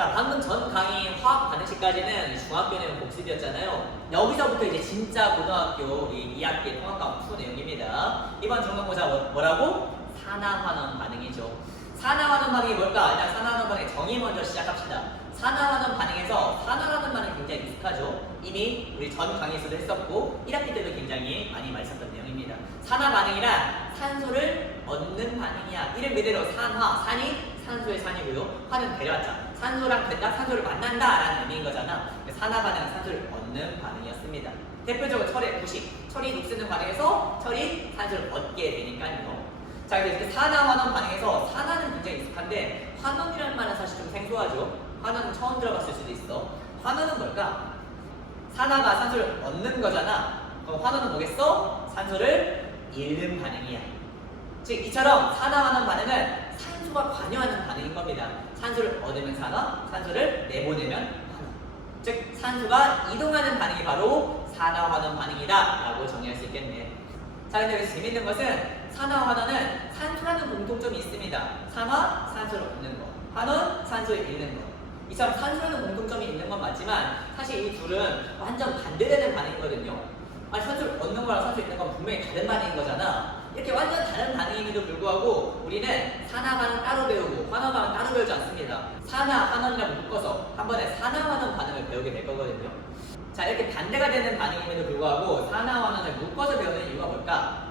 자, 방금 전 강의 화학 반응식까지는 중학교 내용 복습이었잖아요. 여기서부터 이제 진짜 고등학교 우리 2학기 통합과목 2 내용입니다. 이번 중간고사 뭐라고? 산화환원 반응이죠. 산화환원 반응이 뭘까? 일단 산화환원 반응의 정의 먼저 시작합시다. 산화환원 반응에서 산화라는 말은 굉장히 익숙하죠. 이미 우리 전 강의에서도 했었고 1학기 때도 굉장히 많이 말했었던 내용입니다. 산화 반응이란 산소를 얻는 반응이야. 이름 그대로 산화, 산이 산소의 산이고요. 화는 데려왔자. 산소랑 된다, 산소를 만난다 라는 의미인 거잖아. 산화 반응은 산소를 얻는 반응이었습니다. 대표적으로 철의 부식, 철이 녹쓰는 반응에서 철이 산소를 얻게 되니까요. 자, 이제 산화환원 반응에서 산화는 굉장히 익숙한데 환원이라는 말은 사실 좀 생소하죠. 환원은 처음 들어봤을 수도 있어. 환원은 뭘까? 산화가 산소를 얻는 거잖아. 그럼 환원은 뭐겠어? 산소를 잃는 반응이야. 즉 이처럼 산화환원 반응은 산소가 관여하는 반응인 겁니다. 산소를 얻으면 산화, 산소를 내보내면 환원. 즉 산소가 이동하는 반응이 바로 산화환원 반응이다 라고 정의할 수 있겠네. 자, 근데 여기서 재밌는 것은 산화환원은 산소라는 공통점이 있습니다. 산화, 산소를 얻는 거. 환원, 산소를 잃는 거. 이처럼 산소라는 공통점이 있는 건 맞지만 사실 이 둘은 완전 반대되는 반응이거든요. 아니, 산소를 얻는 거랑 산소 잃는 건 분명히 다른 반응인 거잖아. 이렇게 완전 다른 반응임에도 불구하고 우리는 산화 반응 따로 배우고 환원 반응 따로 배우지 않습니다. 산화, 환원이랑 묶어서 한 번에 산화환원 반응을 배우게 될 거거든요. 자, 이렇게 반대가 되는 반응임에도 불구하고 산화환원을 묶어서 배우는 이유가 뭘까?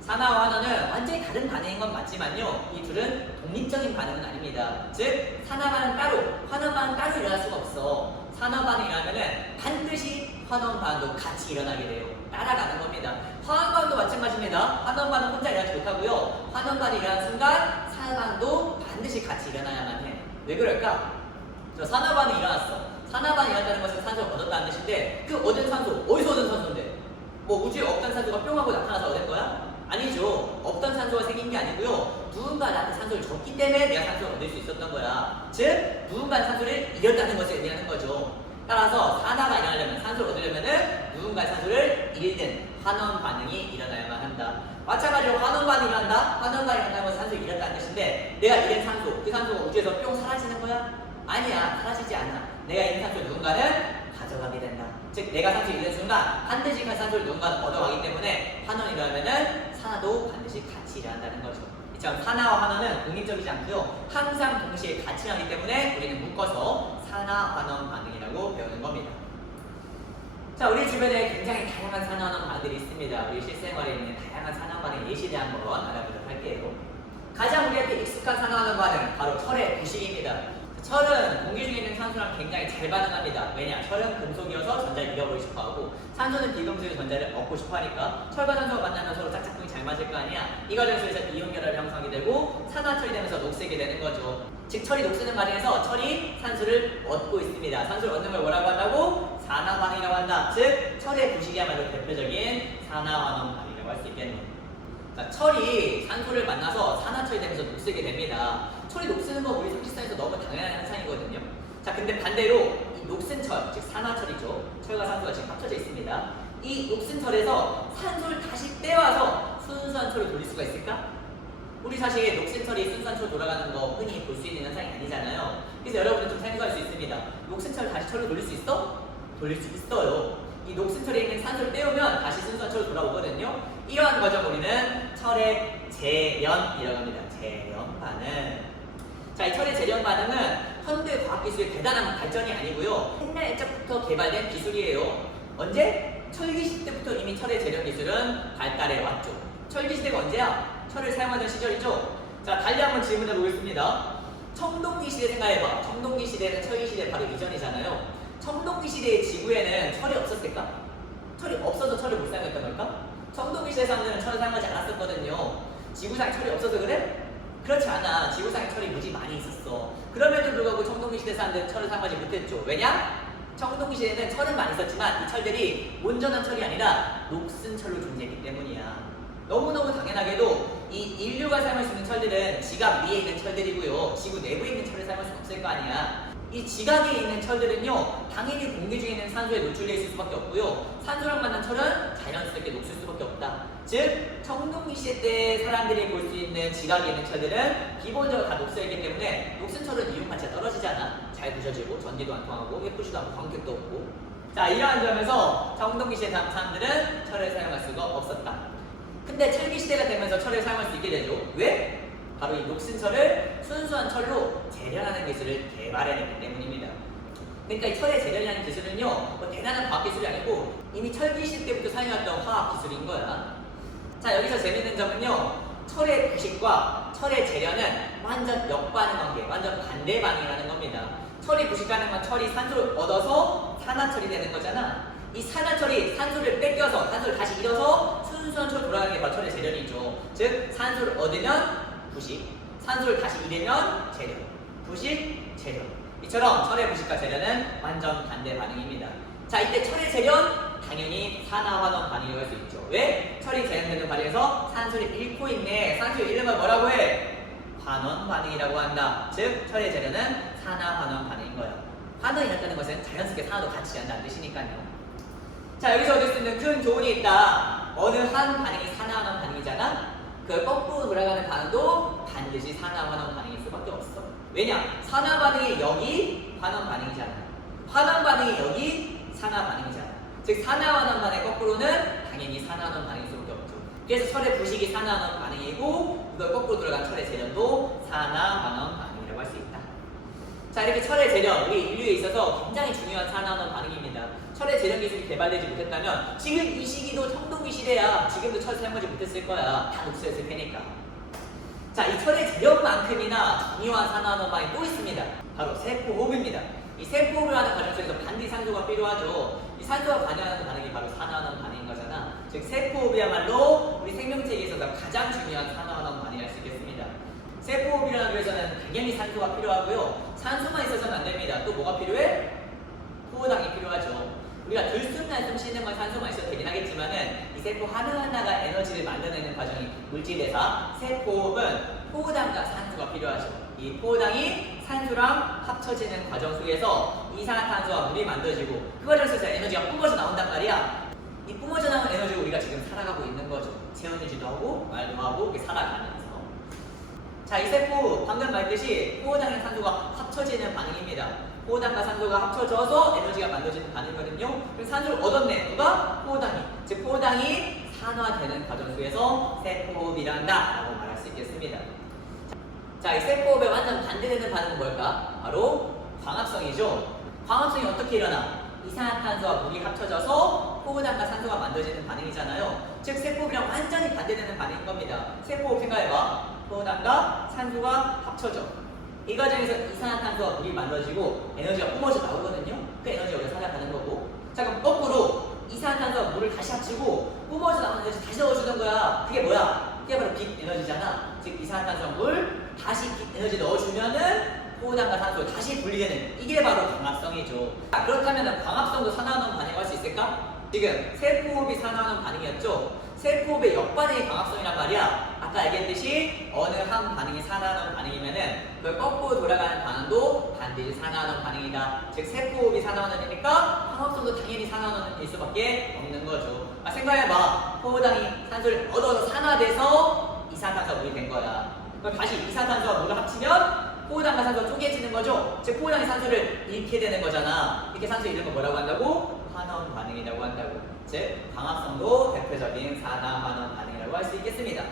산화와 환원은 완전히 다른 반응인 건 맞지만요. 이 둘은 독립적인 반응은 아닙니다. 즉, 산화 반응 따로, 환원 반응 따로 일어날 수가 없어. 산화 반응이 일어나면은 반드시 환원 반응도 같이 일어나게 돼요. 따라가는 겁니다. 화학 반응도 마찬가지입니다. 환원 반응 혼자 일어나지 못하고요. 환원 반응이 일어나는 순간 산화 반응도 반드시 같이 일어나야만 해. 왜 그럴까? 저 산화 반응이 일어났어. 산화 반응이 일어났다는 것은 산소를 얻었다는 뜻인데 그 얻은 산소, 어디서 얻은 산소인데? 뭐 우주에 없던 산소가 뿅 하고 나타나서 얻은 거야? 아니죠. 없던 산소가 생긴 게 아니고요. 누군가 나한테 산소를 줬기 때문에 내가 산소를 얻을 수 있었던 거야. 즉, 누군가 산소를 잃었다는 것을 의미하는 거죠. 따라서 산화가 일어나려면, 산소를 얻으려면은 누군가 산소를 잃는 환원 반응이 일어나야만 한다. 마찬가지로 환원 반응이 일어난다. 환원 반응이 일어나는 것은 산소를 잃었다는 뜻인데 내가 잃은 산소, 그 산소가 우주에서 뿅 사라지는 거야? 아니야. 사라지지 않아. 내가 잃은 산소 누군가는 가져가게 된다. 즉, 내가 산소를 잃는 순간 반드시 그 산소를 누군가는 얻어가기 때문에 환원이 일어나면은 산화도 반드시 같이 일어난다는 거죠. 이처럼 산화와 환원은 독립적이지 않고요. 항상 동시에 같이 일어나기 때문에 우리는 묶어서 산화환원 반응이라고 배우는 겁니다. 자, 우리 주변에 굉장히 다양한 산화환원 반응들이 있습니다. 우리 실생활에 있는 다양한 산화 반응 예시에 대한 한번 알아보도록 할게요. 가장 우리한테 익숙한 산화환원 반응, 바로 철의 부식입니다. 철은 공기 중에 있는 산소랑 굉장히 잘 반응합니다. 왜냐? 철은 금속이어서 전자를 잃어버리고 싶어하고 산소는 비금속의 전자를 얻고 싶어하니까 철과 산소가 만나면 서로 짝짝꿍이 잘 맞을 거 아니야. 이 과정에서 이온 결합이 형성이 되고 산화철이 되면서 녹색이 되는 거죠. 즉, 철이 녹쓰는 과정에서 철이 산소를 얻고 있습니다. 산소를 얻는 걸 뭐라고 한다고? 산화 반응이라고 한다. 즉, 철의 부식이야말로 대표적인 산화환원 반응이라고 할 수 있겠네요. 자, 철이 산소를 만나서 산화철이 되면서 녹쓰게 됩니다. 철이 녹쓰는 건 우리 상식선에서 너무 당연한 현상이거든요. 자, 근데 반대로 이 녹슨 철, 즉 산화철이죠. 철과 산소가 지금 합쳐져 있습니다. 이 녹슨 철에서 산소를 다시 떼와서 순수한 철을 돌릴 수가 있을까? 우리 사실 녹슨 철이 순수한 철로 돌아가는 거 흔히 볼 수 있는 현상이 아니잖아요. 그래서 여러분은 좀 생각할 수 있습니다. 녹슨 철을 다시 철로 돌릴 수 있어? 돌릴 수 있어요. 이 녹슨 철에 있는 산소를 떼우면 다시 순수한 철로 돌아오거든요. 이러한 과정 우리는 철의 재련이라고 합니다. 재련 반응. 자, 이 철의 재련 반응은 현대 과학기술의 대단한 발전이 아니고요. 옛날 옛적부터 개발된 기술이에요. 언제? 철기 시대부터 이미 철의 재련 기술은 발달해 왔죠. 철기 시대가 언제야? 철을 사용하던 시절이죠. 자, 달리 한번 질문해 보겠습니다. 청동기 시대 생각해봐. 청동기 시대는 철기 시대 바로 이전이잖아요. 청동기 시대의 지구에는 철이 없었을까? 철이 없어서 철을 못 사용했던 걸까? 청동기 시대 사람들은 철을 사용하지 않았었거든요. 지구상에 철이 없어서 그래? 그렇지 않아. 지구상에 철이 무지 많이 있었어. 그럼에도 불구하고 청동기 시대 사람들은 철을 사용하지 못했죠. 왜냐? 청동기 시대에는 철은 많이 있었지만 이 철들이 온전한 철이 아니라 녹슨 철로 존재했기 때문이야. 너무너무 당연하게도 이 인류가 사용할 수 있는 철들은 지각 위에 있는 철들이고요. 지구 내부에 있는 철을 사용할 수 없을 거 아니야. 이 지각에 있는 철들은요, 당연히 공기 중에 있는 산소에 노출되어 있을 수밖에 없고요. 산소랑 만난 철은 자연스럽게 녹슬 수밖에 없다. 즉, 청동기 시대 때 사람들이 볼 수 있는 지각에 있는 철들은 기본적으로 다 녹슬있기 때문에 녹슨 철은 이용 가치가 떨어지지 않아. 잘 부셔지고 전기도 안 통하고 예쁘지도 않고 광택도 없고. 자, 이러한 점에서 청동기시대 사람들은 철을 사용할 수가 없었다. 근데 철기시대가 되면서 철을 사용할 수 있게 되죠. 왜? 바로 이 녹슨철을 순수한 철로 재련하는 기술을 개발해냈기 때문입니다. 그러니까 이 철의 재련이라는 기술은요, 뭐 대단한 과학기술이 아니고 이미 철기시대 때부터 사용했던 화학기술인 거야. 자, 여기서 재밌는 점은요, 철의 부식과 철의 재련은 완전 역반응 관계, 완전 반대 반응이라는 겁니다. 철이 부식하는 건 철이 산소를 얻어서 산화철이 되는 거잖아. 이 산화철이 산소를 뺏겨서 산소를 다시 잃어서 순수한 철로 돌아가는 게 바로 철의 재련이죠. 즉 산소를 얻으면 부식, 산소를 다시 잃으면 재련, 부식, 재련. 이처럼 철의 부식과 재련은 완전 반대 반응입니다. 자, 이때 철의 재련 당연히 산화환원 반응이라고 할 수 있죠. 왜? 철이 재련되는 과정에서 산소를 잃고 있네. 산소를 잃는 걸 뭐라고 해? 환원 반응이라고 한다. 즉 철의 재련은 산화환원 반응인 거예요. 환원이 일어났다는 것은 자연스럽게 산화도 같이 한다는 뜻이니까요. 자, 여기서 얻을 수 있는 큰 교훈이 있다. 어느 한 반응이 산화환원 반응이잖아. 그 거꾸로 돌아가는 반응도 반드시 산화환원 반응일 수밖에 없어. 왜냐? 산화 반응이 여기 환원 반응이잖아. 환원 반응이 여기 산화 반응이잖아. 즉 산화환원 반응의 거꾸로는 당연히 산화환원 반응일 수밖에 없죠. 그래서 철의 부식이 산화환원 반응이고 이걸 거꾸로 돌아간 철의 재련도 산화환원 반응이라고 할 수 있다. 자, 이렇게 철의 재련, 우리 인류에 있어서 굉장히 중요한 산화환원 반응입니다. 철의 재련 기술이 개발되지 못했다면 지금 이 시기도 청동기 시대야. 지금도 철 사용하지 못했을 거야. 다 녹슬었을 테니까. 자, 이 철의 재련만큼이나 중요한 산화환원 반응이 또 있습니다. 바로 세포호흡입니다. 이 세포호흡을 하는 과정 속에서 반드시 산소가 필요하죠. 이 산소가 관여하는 반응이 바로 산화환원 반응인 거잖아. 즉 세포호흡이야말로 우리 생명체에 있어서 가장 중요한 산화환원 반응을 할 수 있겠습니다. 세포호흡을 하기 위해서는 당연히 산소가 필요하고요. 산소만 있어서는 안 됩니다. 또 뭐가 필요해? 포도당이 필요하죠. 우리가 들숨날숨 쉬는 건 산소만 있어도 되긴 하겠지만은 이 세포 하나하나가 에너지를 만들어내는 과정이 물질대사, 세포호흡은 포도당과 산소가 필요하죠. 이 포도당이 산소랑 합쳐지는 과정 속에서 이산화탄소와 물이 만들어지고 그 과정 속에서 에너지가 뿜어져 나온단 말이야. 이 뿜어져 나온 에너지로 우리가 지금 살아가고 있는 거죠. 체온 유지도 하고 말도 하고 이렇게 살아가면서. 자, 이 세포 방금 말했듯이 포도당과 산소가 합쳐지는 반응입니다. 포도당과 산소가 합쳐져서 에너지가 만들어지는 반응이거든요. 그래서 산소를 얻었네. 누가? 포도당이. 즉 포도당이 산화되는 과정 속에서 세포호흡이란다 라고 말할 수 있겠습니다. 자, 이 세포호흡에 완전 반대되는 반응은 뭘까? 바로 광합성이죠. 광합성이 어떻게 일어나? 이산화탄소와 물이 합쳐져서 포도당과 산소가 만들어지는 반응이잖아요. 즉 세포호흡이랑 완전히 반대되는 반응인 겁니다. 세포호흡 생각해봐. 포도당과 산소가 합쳐져. 이 과정에서 이산화탄소와 물이 만들어지고 에너지가 뿜어져 나오거든요. 그 에너지가 우리가 살아가는 거고. 자, 그럼 거꾸로 이산화탄소와 물을 다시 합치고 뿜어져 나오는 에너지 다시 넣어주는 거야. 그게 뭐야? 그게 바로 빛 에너지잖아. 즉 이산화탄소와 물 다시 빛 에너지 넣어주면은 포도당과 산소가 다시 분리되는 이게 바로 광합성이죠. 자, 그렇다면 광합성도 산화환원 반응이라고 할 수 있을까? 지금 세포호흡이 산화환원 반응이었죠. 세포호흡의 역반응이 광합성이란 말이야. 아까 얘기했듯이 어느 한 반응이 산화환원 반응이면은 그걸 거꾸로 돌아가는 반응도 반드시 산화환원 반응이다. 즉 세포호흡이 산화환원이니까 광합성도 당연히 산화환원일 수밖에 없는 거죠. 생각해봐. 포도당이 산소를 얻어서 산화돼서 이산화탄소가 물이 된 거야. 그럼 다시 이산화탄소와 물을 합치면 포도당과 산소가 쪼개지는 거죠. 즉 포도당이 산소를 잃게 되는 거잖아. 이렇게 산소 잃는 거 뭐라고 한다고? 환원 반응이라고 한다고. 즉 광합성도 대표적인 산화환원 반응이라고 할 수 있겠습니다.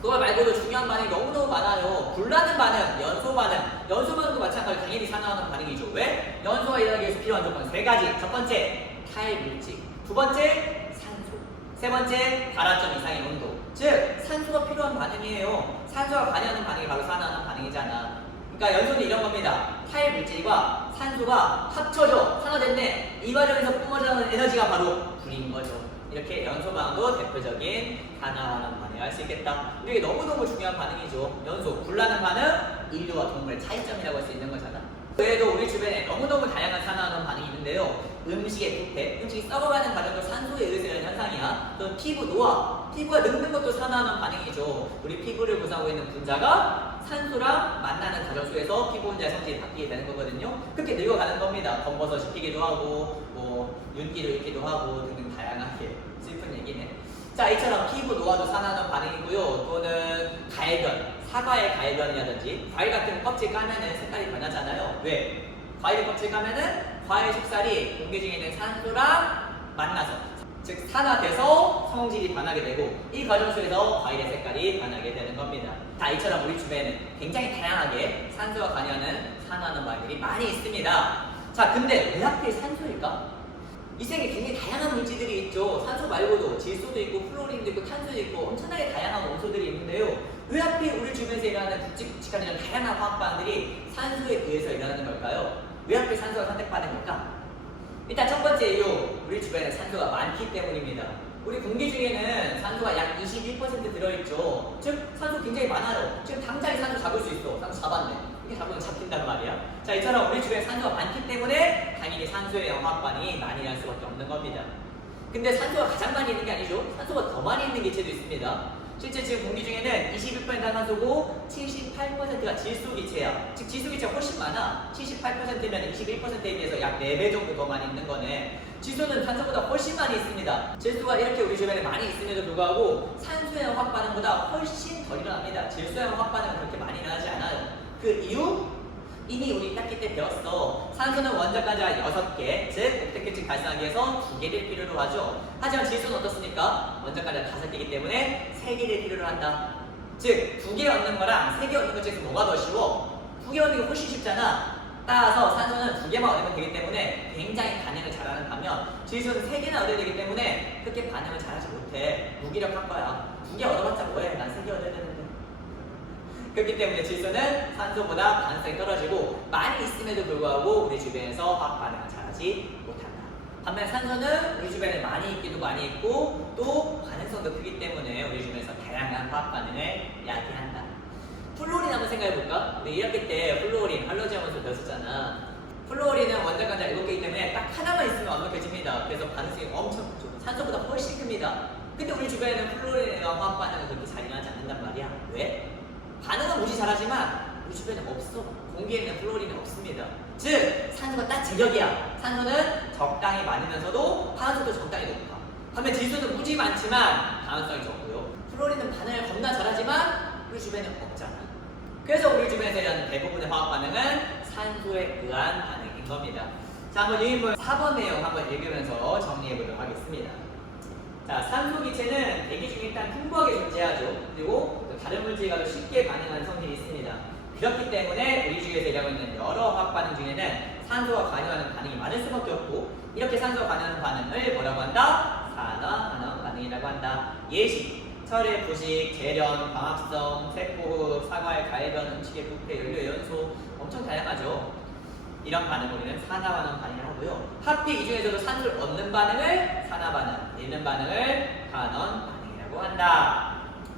그거 말고도 중요한 반응이 너무너무 많아요. 불나는 반응, 연소 반응. 연소 반응도 마찬가지로 당연히 산화환원 반응이죠. 왜? 연소가 일어나기 위해서 필요한 조건 세 가지. 첫 번째, 탈물질. 두 번째, 산소. 세 번째, 발화점 이상의 온도. 즉 산소가 필요한 반응이에요. 산소가 관여하는 반응이 바로 산화하는 반응이잖아. 그러니까 연소는 이런 겁니다. 탈물질과 산소가 합쳐져 산화됐네. 이 과정에서 뿜어져나오는 에너지가 바로 불인 거죠. 이렇게 연소 반응도 대표적인 산화하는 반응을 할 수 있겠다. 이게 너무너무 중요한 반응이죠. 연소, 불나는 반응, 인류와 동물의 차이점이라고 할 수 있는 거잖아. 그 외에도 우리 주변에 너무너무 다양한 산화하는 반응이 있는데요. 음식의 부패, 음식이 썩어가는 과정도 산소에 의해서 일어나는 현상이야. 또 피부 노화, 피부가 늙는 것도 산화하는 반응이죠. 우리 피부를 구성하고 있는 분자가 산소랑 만나는 과정 속에서 피부 분자의 성질이 바뀌게 되는 거거든요. 그렇게 늙어가는 겁니다. 검버섯이 피기도 하고, 윤기도 잃기도 하고 등등 다양하게. 슬픈 얘기네. 자, 이처럼 피부 노화도 산화하는 반응이고요. 또는 갈변, 사과의 가해변이라든지 과일 같은 껍질 까면은 색깔이 변하잖아요. 왜? 과일 껍질 까면은 과일 속살이 공기 중에 있는 산소랑 만나서 즉 산화돼서 성질이 변하게 되고 이 과정 속에서 과일의 색깔이 변하게 되는 겁니다. 자, 이처럼 우리 주변에는 굉장히 다양하게 산소가 관여하는 산화하는 과일들이 많이 있습니다. 자, 근데 왜 하필 산소일까? 이 세계에 굉장히 다양한 물질들이 있죠. 산소 말고도 질소도 있고 플로린도 있고 탄소도 있고 엄청나게 다양한 원소들이 있는데요. 왜 하필 우리 주변에서 일어나는 굵직굵직한 이런 다양한 화학 반응들이 산소에 의해서 일어나는 걸까요? 왜 하필 산소가 선택받는 걸까? 일단 첫 번째 이유, 우리 주변에 산소가 많기 때문입니다. 우리 공기 중에는 산소가 약 21% 들어있죠. 즉 산소 굉장히 많아요. 지금 당장에 산소 잡을 수 있어. 산소 잡았네. 이렇게 잡으면 잡힌단 말이야. 자, 이처럼 우리 주변에 산소가 많기 때문에 당연히 산소에 대한 화학반응이 많이 일어날 수밖에 없는 겁니다. 근데 산소가 가장 많이 있는 게 아니죠. 산소가 더 많이 있는 기체도 있습니다. 실제 지금 공기 중에는 21%가 산소고 78%가 질소 기체야. 즉 질소 기체가 훨씬 많아. 78%면 21%에 비해서 약 4배 정도 더 많이 있는 거네. 질소는 산소보다 훨씬 많이 있습니다. 질소가 이렇게 우리 주변에 많이 있음에도 불구하고 산소의 화학 반응보다 훨씬 덜 일어납니다. 질소의 화학 반응은 그렇게 많이 일어나지 않아요. 그 이유? 이미 우리 닦기 때 배웠어. 산소는 원자 가지가 6개, 즉 옥텟해증 발생하기 위해서 2개를 필요로 하죠. 하지만 질소는 어떻습니까? 원자 가지가 5개이기 때문에 3개를 필요로 한다. 즉 2개 얻는 거랑 3개 얻는 것 중에서 뭐가 더 쉬워? 2개 얻는 게 훨씬 쉽잖아. 따라서 산소는 2개만 얻으면 되기 때문에 굉장히 반응을 잘하는 반면 질소는 3개나 얻어야 되기 때문에 그렇게 반응을 잘하지 못해. 무기력한 거야. 2개 얻어봤자 뭐해? 난 3개 얻어야 되는데. 그렇기 때문에 질소는 산소보다 가능성이 떨어지고 많이 있음에도 불구하고 우리 주변에서 화학 반응을 잘하지 못한다. 반면 산소는 우리 주변에 많이 있기도 많이 있고 또 가능성도 크기 때문에 우리 주변에서 다양한 화학 반응을 야기한다. 플로린 한번 생각해볼까? 우리 1학기 때 플로린, 할로젠 원소 배웠었잖아. 플로린은 원자 간자 7개이기 때문에 딱 하나만 있으면 완벽해집니다. 그래서 반응성이 엄청 크죠. 산소보다 훨씬 큽니다. 근데 우리 주변에는 플로린에 대한 화학 반응은 그렇게 잘 일어나지 않는단 말이야. 왜? 반응은 무지 잘하지만 우리 주변에 없어. 공기에는 플로린이 없습니다. 즉 산소가 딱 제격이야. 산소는 적당히 많으면서도 반응성도 적당히 높아. 반면 질소는 무지 많지만 반응성이 적고요. 플로린은 반응을 겁나 잘하지만 우리 주변에 없잖아. 그래서 우리 주변에서 일어나는 대부분의 화학 반응은 산소에 의한 반응인 겁니다. 자, 한번 유인물 4번 내용 한번 읽으면서 정리해 보도록 하겠습니다. 자, 산소 기체는 대기 중에 일단 풍부하게 존재하죠. 그리고 다른 물질과도 쉽게 반응하는 성질이 있습니다. 그렇기 때문에 우리 주위에서 일하고 있는 여러 화학 반응 중에는 산소가 관여하는 반응이 많을 수밖에 없고 이렇게 산소가 관여하는 반응을 뭐라고 한다? 산화환원 반응이라고 한다. 예시, 철의 부식, 재련, 광합성, 세포흡, 사과의 가해변, 음식의 부패, 연료 연소 엄청 다양하죠. 이런 반응을 우리는 산화환원 반응을 하고요. 하필 이 중에서도 산소를 얻는 반응을 산화 반응, 잃는 반응을 환원 반응이라고 한다.